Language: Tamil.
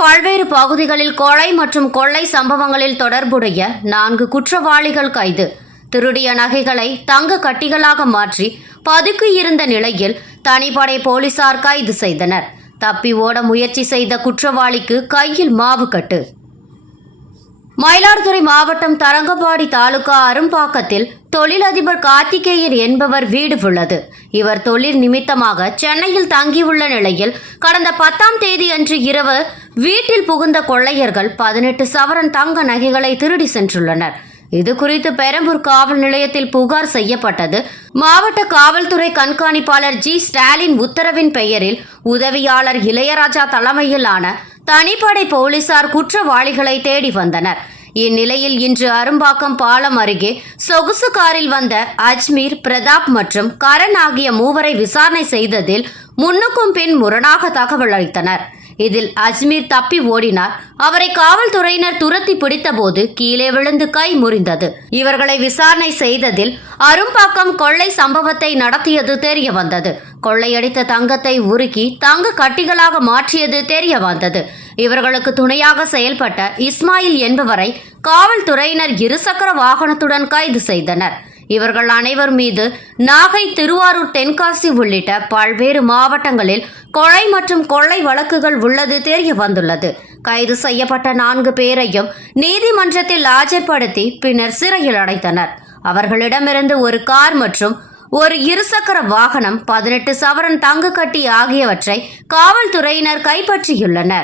பல்வேறு பகுதிகளில் கொலை மற்றும் கொள்ளை சம்பவங்களில் தொடர்புடைய 4 குற்றவாளிகள் கைது. திருடிய நகைகளை தங்க கட்டிகளாக மாற்றி பதுக்கி இருந்த நிலையில் தனிப்படை போலீசார் கைது செய்தனர். தப்பி ஓட முயற்சி செய்த குற்றவாளிக்கு கையில் மாவு கட்டு. மயிலாடுதுறை மாவட்டம் தரங்கம்பாடி தாலுகா அரும்பாக்கத்தில் தொழிலதிபர் கார்த்திகேயன் என்பவர் வீடு உள்ளது. இவர் தொழில் நிமித்தமாக சென்னையில் தங்கியுள்ள நிலையில் கடந்த 10ஆம் தேதி அன்று இரவு வீட்டில் புகுந்த கொள்ளையர்கள் 18 சவரன் தங்க நகைகளை திருடி சென்றுள்ளனர். இது குறித்து பெரம்பூர் காவல் நிலையத்தில் புகார் செய்யப்பட்டது. மாவட்ட காவல்துறை கண்காணிப்பாளர் ஜி ஸ்டாலின் உத்தரவின் பெயரில் உதவியாளர் இளையராஜா தலைமையிலான தனிப்படை போலீசார் குற்றவாளிகளை தேடி வந்தனர். இந்நிலையில் இன்று அரும்பாக்கம் பாலம் அருகே சொகுசு காரில் வந்த அஜ்மீர், பிரதாப் மற்றும் கரண் ஆகிய மூவரை விசாரணை செய்ததில் முன்னுக்கும் பின் முரணாக தகவல் அளித்தனர். இதில் அஜ்மீர் தப்பி ஓடினார். அவரை காவல்துறையினர் துரத்தி பிடித்தபோது கீழே விழுந்து கை முறிந்தது. இவர்களை விசாரணை செய்ததில் அரும்பாக்கம் கொள்ளை சம்பவத்தை நடத்தியது தெரிய வந்தது. கொள்ளையடித்த தங்கத்தை உருக்கி தங்க கட்டிகளாக மாற்றியது தெரிய வந்தது. இவர்களுக்கு துணையாக செயல்பட்ட இஸ்மாயில் என்பவரை காவல்துறையினர் இருசக்கர வாகனத்துடன் கைது செய்தனர். இவர்கள் அனைவர் மீது நாகை, திருவாரூர், தென்காசி உள்ளிட்ட பல்வேறு மாவட்டங்களில் கொலை மற்றும் கொள்ளை வழக்குகள் உள்ளது தெரிய வந்துள்ளது. கைது செய்யப்பட்ட 4 பேரையும் நீதிமன்றத்தில் ஆஜர்படுத்தி பின்னர் சிறையில் அடைத்தனர். அவர்களிடமிருந்து ஒரு கார் மற்றும் ஒரு இருசக்கர வாகனம், 18 சவரன் தங்க கட்டி ஆகியவற்றை காவல்துறையினர் கைப்பற்றியுள்ளனர்.